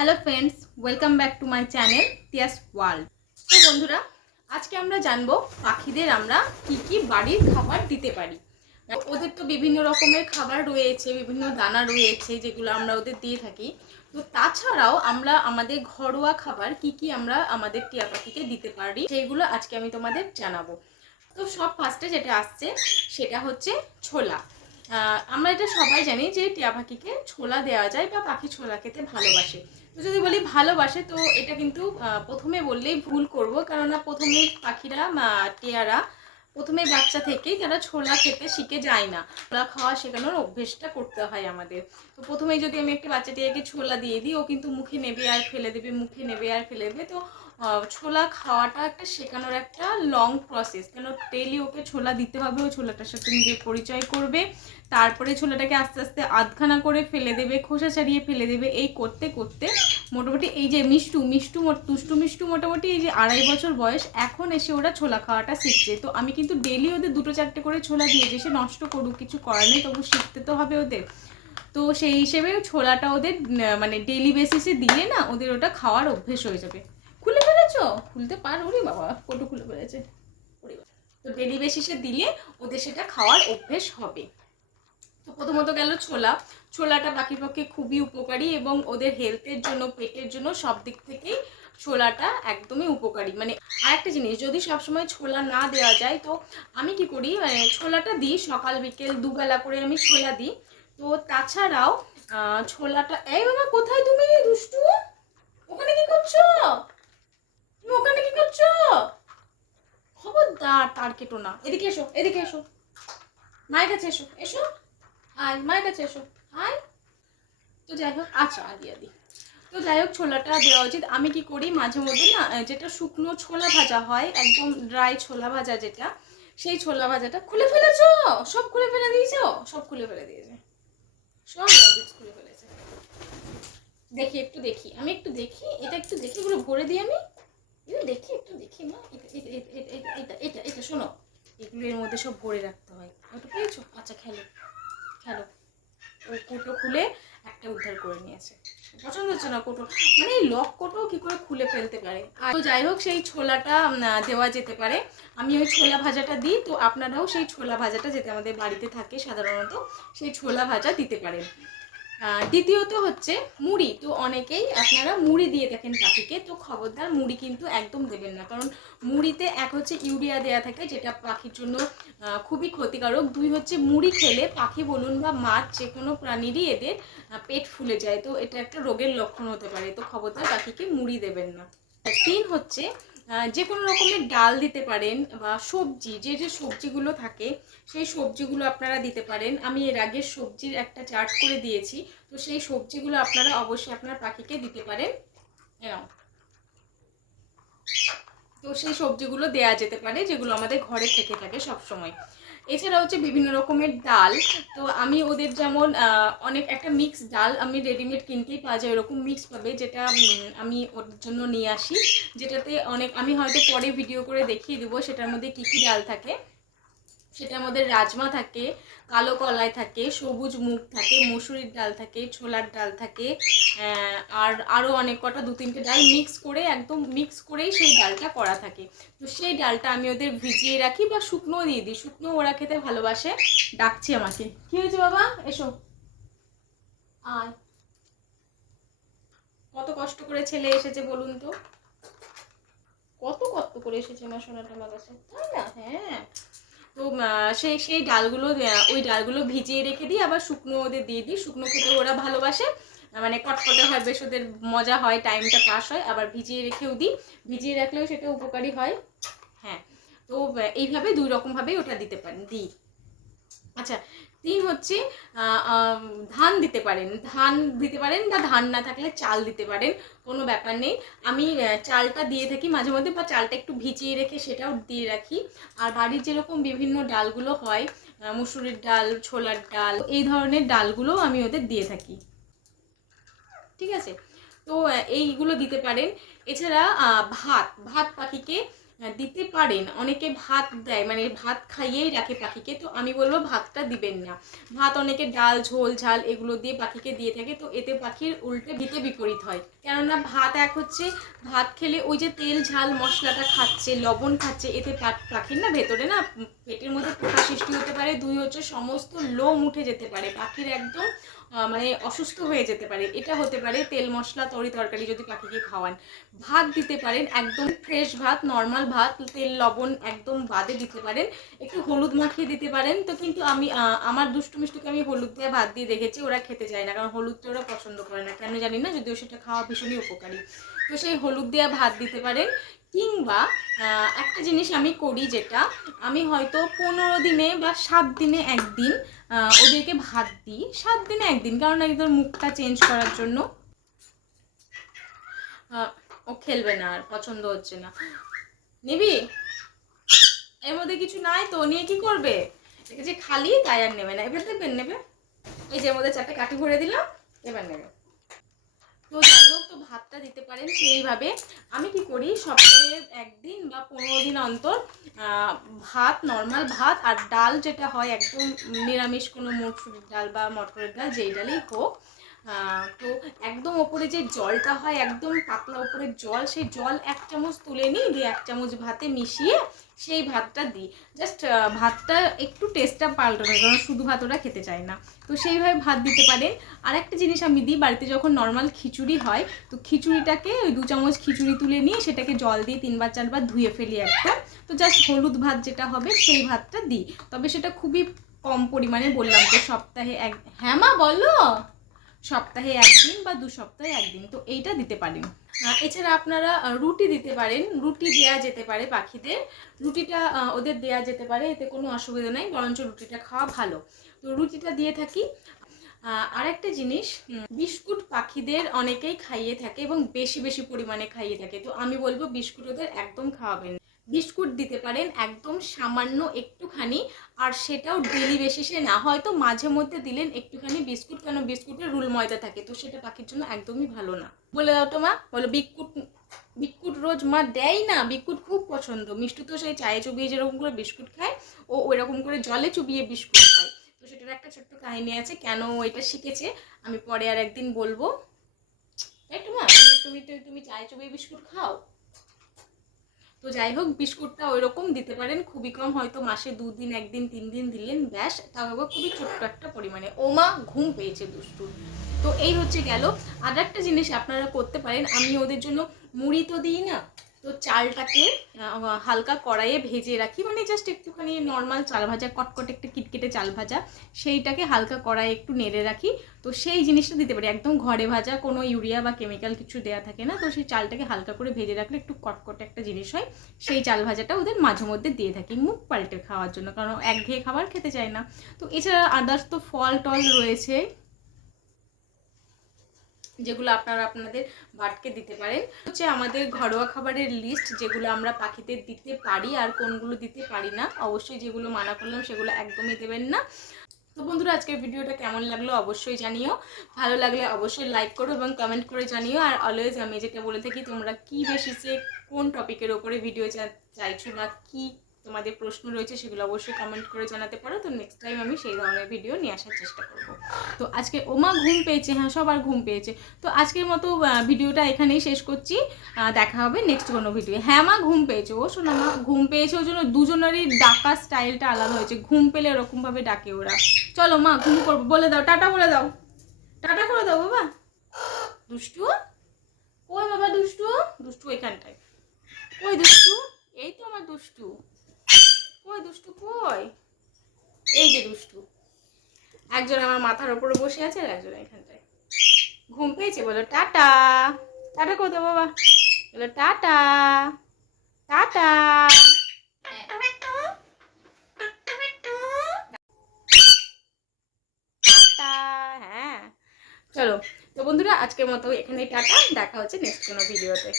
Hello friends, welcome back to my channel Tiyas world. তো বন্ধুরা, আজকে আমরা জানবো পাখিদের আমরা কি কি বাড়ির খাবার দিতে পারি। ওদের তো বিভিন্ন রকমের খাবার রয়েছে, বিভিন্ন দানা রয়েছে যেগুলো আমরা ওদের দিয়ে থাকি। তো তাছাড়াও আমরা আমাদের ঘরোয়া খাবার কি কি আমরা আমাদের টিয়া পাখিকে দিতে পারি সেইগুলো আজকে আমি তোমাদের জানাবো। তো সব ফার্স্টে যেটা আসছে সেটা হচ্ছে ছোলা। আমরা এটা সবাই জানি যে টিয়া পাখিকে ছোলা দেওয়া যায় বা পাখি ছোলা খেতে ভালোবাসে। তো যদি বলি ভালোবাসে, তো এটা কিন্তু প্রথমে বললেই ভুল করব, কেননা প্রথমে পাখিরা টিয়ারা প্রথমে বাচ্চা থেকেই তারা ছোলা খেতে শিখে যায় না। ছোলা খাওয়া শেখানোর অভ্যেসটা করতে হয় আমাদের। তো প্রথমেই যদি আমি একটা বাচ্চা টিয়াকে ছোলা দিয়ে দিই, ও কিন্তু মুখে নেবে আর ফেলে দেবে, মুখে নেবে আর ফেলে দেবে। তো ছোলা খাওয়াটা একটা শেখানোর একটা লং প্রসেস, কেন ডেইলি ওকে ছোলা দিতে হবে, ও ছোলাটার সাথে নিজে পরিচয় করবে, তারপরে ছোলাটাকে আস্তে আস্তে আধখানা করে ফেলে দেবে, খোসা ছাড়িয়ে ফেলে দেবে। এই করতে করতে মোটামুটি এই যে দুষ্টু মিষ্টু মোটামুটি এই যে 2.5 বছর বয়স, এখন এসে ওরা ছোলা খাওয়াটা শিখছে। তো আমি কিন্তু ডেইলি ওদের 2-4টে করে ছোলা দিয়েছি, সে নষ্ট করুক কিছু করার নেই, তবু শিখতে তো হবে ওদের। তো সেই হিসেবে ছোলাটা ওদের মানে ডেইলি বেসিসে দিলে না ওদের ওটা খাওয়ার অভ্যেস হয়ে যাবে। খুলে ফেলেছো? খুলতে পারো? ওরে বাবা, কত খুলে ফেলেছে। তো ডেইলি বেসিসে দিলে ওদের সেটা খাওয়ার অভ্যেস হবে। তো প্রথমত গেল ছোলাটা পাখির পক্ষে খুবই উপকারী এবং ওদের হেলথের জন্য, পেটের জন্য, সব দিক থেকেই ছোলাটা একদমই উপকারী। মানে আরেকটা জিনিস, যদি সবসময় ছোলা না দেওয়া যায়, তো আমি কি করি, মানে ছোলাটা দিই সকাল বিকেল দুবেলা করে আমি ছোলা দিই। তো তাছাড়াও ছোলাটা, এই মামা কোথায় তুমি দুষ্টু? ওখানে কি করছো? তুমি ওখানে কি করছো? খবরদার, তার কেটো না। এদিকে এসো, এদিকে এসো, মায়ের কাছে এসো, এসো, আয় মায়ের কাছে এসো, আয়। তো যাই হোক, আচ্ছা আদি আদি তো যাই হোক, ছোলাটা দেওয়া উচিত। আমি কি করি মাঝে মধ্যে না, যেটা শুকনো ছোলা ভাজা হয়, একদম ড্রাই ছোলা ভাজা যেটা, সেই ছোলা ভাজাটা খুলে ফেলেছো? সব খুলে ফেলে দিয়েছো? সব খুলে ফেলে দিয়েছে, সব খুলে ফেলেছে। দেখি একটু দেখি, আমি একটু দেখি, এটা একটু দেখি, এগুলো ভরে দিই আমি। এটা দেখি, একটু দেখি মা, এটা শোনো, এগুলো এর মধ্যে সব ভরে রাখতে হয়। ওটা পেয়েছো? আচ্ছা, খেলো খেলো। ওই কোটো খুলে একটা উদ্ধার করে নিয়েছে। পছন্দ হচ্ছে না কোটো, মানে এই লক কোটো কি করে খুলে ফেলতে পারে। আর তো যাই হোক, সেই ছোলাটা দেওয়া যেতে পারে। আমি ওই ছোলা ভাজাটা দিই। তো আপনারাও সেই ছোলা ভাজাটা, যেটা আমাদের বাড়িতে থাকে সাধারণত, সেই ছোলা ভাজা দিতে পারেন। দ্বিতীয়ত হচ্ছে মুড়ি। তো অনেকেই আপনারা মুড়ি দিয়ে দেখেন পাখিকে, তো খবরদার মুড়ি কিন্তু একদম দেবেন না, কারণ মুড়িতে এক হচ্ছে ইউরিয়া দেওয়া থাকে, যেটা পাখির জন্য খুবই ক্ষতিকারক। 2 হচ্ছে মুড়ি খেলে পাখি বলুন বা মাছ, যে কোনো প্রাণীরই এদের পেট ফুলে যায়, তো এটা একটা রোগের লক্ষণ হতে পারে। তো খবরদার পাখিকে মুড়ি দেবেন না। 3 হচ্ছে যে কোনো রকমের ডাল দিতে পারেন, বা সবজি, যে যে সবজিগুলো থাকে সেই সবজিগুলো আপনারা দিতে পারেন। আমি এর আগে সবজির একটা চার্ট করে দিয়েছি, তো সেই সবজিগুলো আপনারা অবশ্যই আপনার পাখিকে দিতে পারেন। তো সেই সবজিগুলো দেয়া যেতে পারে, যেগুলো আমাদের ঘরে থেকে থাকে সব সময়। এছাড়া হচ্ছে বিভিন্ন রকমের ডাল। তো আমি ওদের যেমন অনেক একটা মিক্স ডাল আমি রেডিমেড কিনতেই পাওয়া যায়, এরকম মিক্স পাবে, যেটা আমি ওদের জন্য নিয়ে আসি, যেটাতে অনেক, আমি হয়তো পরে ভিডিও করে দেখিয়ে দেবো সেটার মধ্যে কী কী ডাল থাকে। সেটার মধ্যে রাজমা থাকে, কালো কলাই থাকে, সবুজ মুগ থাকে, মসুরির ডাল থাকে, ছোলার ডাল থাকে, আর আরও অনেক কটা 2-3টে ডাল মিক্স করে, একদম মিক্স করেই সেই ডালটা করা থাকে। তো সেই ডালটা আমি ওদের ভিজিয়ে রাখি বা শুকনো দিয়ে দিই, শুকনো ওরা খেতে ভালোবাসে। ডাকছি আমাকে, কি হয়েছে বাবা? এসো, আয়। কত কষ্ট করে ছেলে এসেছে বলুন তো, কত কষ্ট করে এসেছে আমার সোনাটা আমার কাছে, তাই না? হ্যাঁ। তো সেই ডালগুলো, ওই ডালগুলো ভিজিয়ে রেখে দিই, আবার শুকনো ওদের দিয়ে দিই। শুকনো খেতে ওরা ভালোবাসে, মানে কটকটে হয় বেশ, ওদের মজা হয়, টাইমটা পাস হয়। আবার ভিজিয়ে রেখেও দিই, ভিজিয়ে রাখলেও সেটা উপকারী হয়। হ্যাঁ, তো এইভাবে 2 রকমভাবেই ওটা দিতে পারেন, দিই। আচ্ছা, 3 হচ্ছে ধান দিতে পারেন, ধান দিতে পারেন, বা ধান না থাকলে চাল দিতে পারেন, কোনো ব্যাপার নেই। আমি চালটা দিয়ে থাকি মাঝে মধ্যে, বা চালটা একটু ভিজিয়ে রেখে সেটাও দিয়ে রাখি। আর বাড়ির যেরকম বিভিন্ন ডালগুলো হয়, মুসুরির ডাল, ছোলার ডাল, এই ধরনের ডালগুলোও আমি ওদের দিয়ে থাকি। ঠিক আছে, তো এইগুলো দিতে পারেন। এছাড়া ভাত পাখিকে দিতে পারেন। অনেকে ভাত দেয়, মানে ভাত খাইয়েই রাখে পাখিকে, তো আমি বলবো ভাতটা দিবেন না। ভাত অনেকে ডাল ঝোল ঝাল এগুলো দিয়ে পাখিকে দিয়ে থাকে, তো এতে পাখির উল্টে দিতে বিপরীত হয়। কেননা ভাত এক হচ্ছে, ভাত খেলে ওই যে তেল ঝাল মশলাটা খাচ্ছে, লবণ খাচ্ছে, এতে পাখির না ভেতরে না পেটের মধ্যে পোকা সৃষ্টি হতে পারে। দুই হচ্ছে সমস্ত লোম উঠে যেতে পারে, পাখির একদম মানে অসুস্থ হয়ে যেতে পারে। এটা হতে পারে তেল মশলা তরকারি যদি পাখিকে খাওয়ান। ভাত দিতে পারেন একদম ফ্রেশ ভাত, নর্মাল ভাত, তেল লবণ একদম বাদে দিতে পারেন, একটু হলুদ মাখিয়ে দিতে পারেন। তো কিন্তু আমি আমার দুষ্টু মিষ্টুকে আমি হলুদ দিয়ে ভাত দিয়ে দেখেছি, ওরা খেতে চায় না, কারণ হলুদটা ওরা পছন্দ করে না, কেন জানি না, যদিও সেটা খাওয়া ভীষণই উপকারী। তো সেই হলুদ দেওয়া ভাত দিতে পারেন। কিংবা একটা জিনিস আমি করি, যেটা আমি হয়তো 15 দিনে বা 7 দিনে একদিন ওদেরকে ভাত দিই, 7 দিনে একদিন, কারণ একদম মুখটা চেঞ্জ করার জন্য। ও খেলবে না, আর পছন্দ হচ্ছে না। নিবি? এর মধ্যে কিছু নাই তো, নিয়ে কি করবে? এটা যে খালি তাই আর নেবে না, এবার দেখবেন নেবে। এই যে মধ্যে 4টা কাঠি ভরে দিলাম, এবার নেবে। তো যাই হোক, তো ভাতটা দিতে পারেন সেইভাবে। আমি কি করি, সপ্তাহে একদিন বা 15 দিন অন্তর ভাত, নর্মাল ভাত আর ডাল, যেটা হয় একদম নিরামিষ, কোনো মসুরের ডাল বা মটরের ডাল, যেই ডালই হোক, তো একদম ওপরে যে জলটা হয়, একদম পাতলা ওপরের জল, সেই জল 1 চামচ তুলে নিই, দিয়ে 1 চামচ ভাতে মিশিয়ে সেই ভাতটা দিই। জাস্ট ভাতটা একটু টেস্টটা পাল্টাবে, কারণ শুধু ভাত ওরা খেতে চায় না, তো সেইভাবে ভাত দিতে পারেন। আর একটা জিনিস আমি দিই, বাড়িতে যখন নর্মাল খিচুড়ি হয়, তো খিচুড়িটাকে ওই 2 চামচ খিচুড়ি তুলে নিয়ে সেটাকে জল দিয়ে 3বার 4বার ধুয়ে ফেলি একটা, তো জাস্ট হলুদ ভাত যেটা হবে সেই ভাতটা দিই। তবে সেটা খুবই কম পরিমাণে, বললাম তো সপ্তাহে হ্যাঁ মা বলো, সপ্তাহে 1 দিন বা 2 সপ্তাহে 1 দিন, তো এইটা দিতে পারেন। এছাড়া আপনারা রুটি দিতে পারেন, রুটি দেওয়া যেতে পারে পাখিদের, রুটিটা ওদের দেওয়া যেতে পারে, এতে কোনো অসুবিধা নেই, বরঞ্চ রুটিটা খাওয়া ভালো, তো রুটিটা দিয়ে থাকি। আরেকটা জিনিস, বিস্কুট পাখিদের অনেকেই খাইয়ে থাকে এবং বেশি বেশি পরিমাণে খাইয়ে থাকে, তো আমি বলবো বিস্কুট ওদের একদম খাওয়াবেন। বিস্কুট দিতে পারেন একদম সামান্য একটুখানি, আর সেটাও ডেলি বেসিসে না, হয়তো মাঝে মধ্যে দিলেন একটুখানি বিস্কুট, কেন বিস্কুটে রুল ময়দা থাকে, তো সেটা পাখির জন্য একদমই ভালো না। বলে দাও তো মা, বলো বিস্কুট, বিস্কুট রোজ মা দেয় না, বিস্কুট খুব পছন্দ। মিষ্টু তো সেই চায়ে চুবিয়ে যেরকম করে বিস্কুট খায়, ও ওইরকম করে জলে চুবিয়ে বিস্কুট খায়। তো সেটার একটা ছোট্ট কাহিনী আছে, কেন এটা শিখেছে আমি পরে আর একদিন বলবো। একটু মা, তুমি চায়ে চুবিয়ে বিস্কুট খাও। তো যাই হোক, বিস্কুটটা ওই রকম দিতে পারেন, খুবই কম, হয়তো মাসে 2 দিন 1 দিন 3 দিন দিলেন, ব্যাস, তাও খুবই ছোট্ট একটা পরিমাণে। ও মা ঘুম পেয়েছে দুষ্টুর। তো এই হচ্ছে গেল। আর একটা জিনিস আপনারা করতে পারেন, আমি ওদের জন্য মুড়ি তো দিই না, তো চালটাকে হালকা কড়াইয়ে ভেজে রাখি, মানে জাস্ট একটুখানি নর্মাল চাল ভাজা, কটকট একটা কিটকেটে চাল ভাজা, সেইটাকে হালকা কড়াইয়ে একটু নেড়ে রাখি, তো সেই জিনিসটা দিতে পারি, একদম ঘরে ভাজা, কোনো ইউরিয়া বা কেমিক্যাল কিছু দেওয়া থাকে না, তো সেই চালটাকে হালকা করে ভেজে রাখলে একটু কটকটে একটা জিনিস হয়, সেই চাল ভাজাটা ওদের মাঝে মধ্যে দিয়ে থাকি মুখ পাল্টে খাওয়ার জন্য, কারণ একঘেয়ে খাবার খেতে চায় না। তো এছাড়া আদার্স তো ফল টল রয়েছে, যেগুলো আপনারা আপনাদের বার্ডকে দিতে পারেন। হচ্ছে আমাদের ঘরোয়া খাবারের লিস্ট, যেগুলো আমরা পাখিদের দিতে পারি আর কোনগুলো দিতে পারি না, অবশ্যই যেগুলো মানা করলাম সেগুলো একদমই দেবেন না। তো বন্ধুরা, আজকের ভিডিওটা কেমন লাগলো অবশ্যই জানিও, ভালো লাগলে অবশ্যই লাইক করো এবং কমেন্ট করে জানিও। আর অলওয়েজ আমি যেটা বলে থাকি, তোমরা কি বেশিসে কোন টপিকের ওপরে ভিডিও চাইছো বা কি তোমাদের প্রশ্ন রয়েছে, সেগুলো অবশ্যই কমেন্ট করে জানাতে পারো, তো নেক্সট টাইম আমি সেই ধরনের ভিডিও নিয়ে আসার চেষ্টা করব। তো আজকে ওমা ঘুম পেয়েছে, হ্যাঁ সবার ঘুম পেয়েছে, তো আজকের মতো ভিডিওটা এখানেই শেষ করছি। দেখা হবে নেক্সট কোনো ভিডিও। হ্যাঁ মা ঘুম পেয়েছে, ও শোনো মা ঘুম পেয়েছে, ওই জন্য দুজনেরই ডাকার স্টাইলটা আলাদা হয়েছে, ঘুম পেলে এরকমভাবে ডাকে ওরা। চলো মা ঘুম করবো, বলে দাও টাটা, বলে দাও টাটা করে দাও বাবা। দুষ্টু কই বাবা, দুষ্টু দুষ্টু এখানটায়, কই দুষ্টু, এই তো আমার দুষ্টু, কই দুষ্টু কই, এই যে দুষ্টু, একজন আমার মাথার উপরে বসে আছে আর একজন এখানটায়। ঘুম পেয়েছে, বলো টাটা, টাটা করে দাও বাবা, বলো টাটা, টাটা। হ্যাঁ চলো, তো বন্ধুরা আজকের মতো এখানেই টাটা, দেখা হচ্ছে নেক্সট কোনো ভিডিওতে।